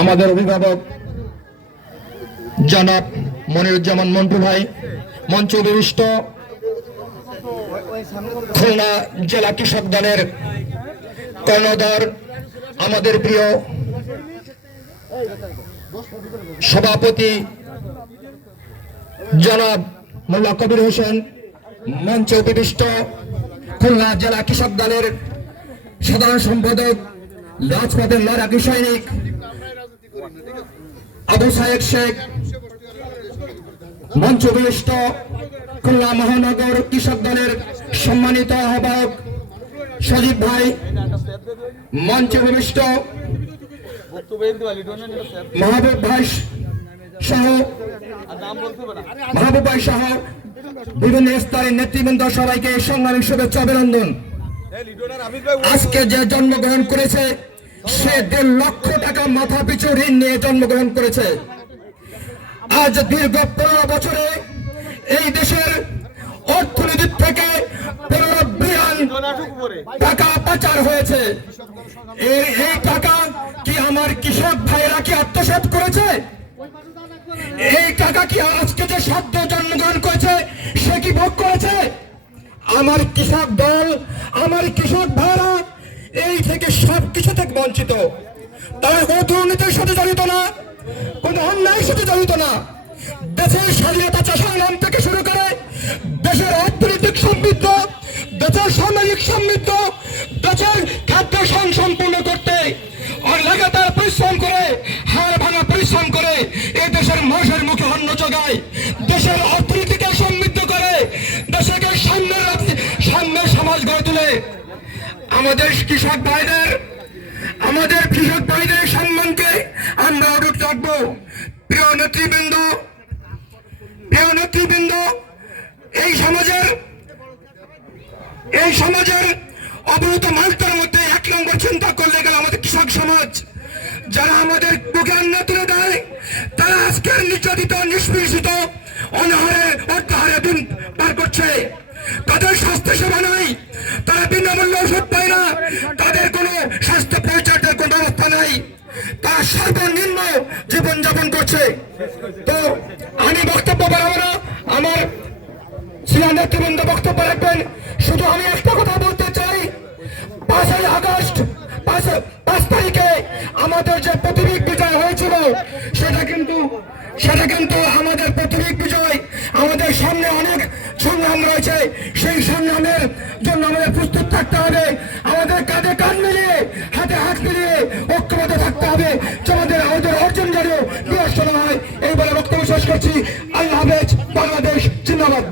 আমাদের অভিভাবক জনাব মনিরুজ্জামান মন্টু ভাই, মঞ্চ উপবিষ্ট খুলনা জেলা কৃষক দলের কর্ণধার আমাদের প্রিয় সভাপতি জনাব মোল্লা কবির হোসেন, মঞ্চে উপবিষ্ট খুলনা জেলা কৃষক দলের সাধারণ সম্পাদক রাজপথের লড়াকু সৈনিক আবু সায়েদ শেখ, মঞ্চ উপবিষ্ট খুলনা মহানগর কৃষক দলের সম্মানিত আহ্বায়ক সজীব ভাই, মঞ্চে উপবিষ্ট মাহবুব ভাই সহ বিভিন্ন স্তরের নেতৃবৃন্দ, সবাইকে সংগ্রামী শুভেচ্ছা অভিনন্দন। আজকে যে জন্মগ্রহণ করেছে সে 1.5 লক্ষ টাকা মাথা পিছু ঋণ নিয়ে জন্মগ্রহণ করেছে। আজ দীর্ঘ 15 বছরে এই দেশের অর্থনীতি থেকে 15 বিলিয়ন টাকা পাচার হয়েছে। এই টাকা কি আমার কৃষক ভাইরা কি আত্মসাৎ করেছে? এই টাকা কি আজকে যে সদ্য জন্মগ্রহণ করেছে সে কি ভোগ করেছে? আমার কৃষক দল, আমার কৃষক ভাইরা এই থেকে সবকিছু থেকে বঞ্চিত। তারা কোনো দুর্নীতির সাথে জড়িত না, কোনো অন্যায়ের সাথে জড়িত না। দেশের স্বাধীনতা সংগ্রাম থেকে শুরু করে দেশের অর্থনৈতিক সমৃদ্ধ, দেশের সামাজিক সমৃদ্ধ, দেশের খাদ্য সম্পূর্ণ করতে লাগাতার পরিশ্রম করে, হাড় ভাঙা পরিশ্রম করে এই দেশের মানুষের মুখে অন্ন যোগায়, দেশের অর্থনীতিকে সমৃদ্ধ করে, দেশকে সামনের সমাজ গড়ে তোলে। আমাদের কৃষক ভাইদের সম্মানকে আমরা অটুট রাখবো। প্রিয় নেতৃবৃন্দ, এই সমাজের অবরুদ্ধ মানুষদের মধ্যে 1 নম্বর চিন্তা করলে গেলে আমাদের কৃষক সমাজ, যারা আমাদের বুকে অন্ন তুলে দেয়, তারা আজকের নির্যাতিত, নিষ্পেষিত, অর্থহারে দিন পার করছে। তাদের স্বাস্থ্য সেবা নাই, তারা বিনামূল্যে ওষুধ পায় না, তাদের কোনো স্বাস্থ্য পরিচর্যার কোনো ব্যবস্থা নাই, তারা সর্বনিম্ন জীবনযাপন করছে। তো আমি বক্তব্য বাড়াবো না, আমার সিনিয়র নেতৃবৃন্দ বক্তব্য রাখবেন। শুধু আমি একটা কথা বলতে চাই, 5 আগস্ট 5 তারিখে আমাদের যে প্রতীক বিজয় হয়েছিল সেটা কিন্তু আমাদের প্রতীক বিজয়। আমাদের সামনে অনেক সংগ্রাম রয়েছে, সেই সংগ্রামের জন্য আমাদের প্রস্তুত থাকতে হবে। আমাদের কাঁধে কাঁধ মিলিয়ে, হাতে হাত মিলিয়ে ঐক্যবদ্ধ থাকতে হবে, আমাদের অর্জন যেন বিনষ্ট না হয়। এই বলে বক্তব্য শেষ করছি। আল্লাহ হাফেজ। বাংলাদেশ জিন্দাবাদ।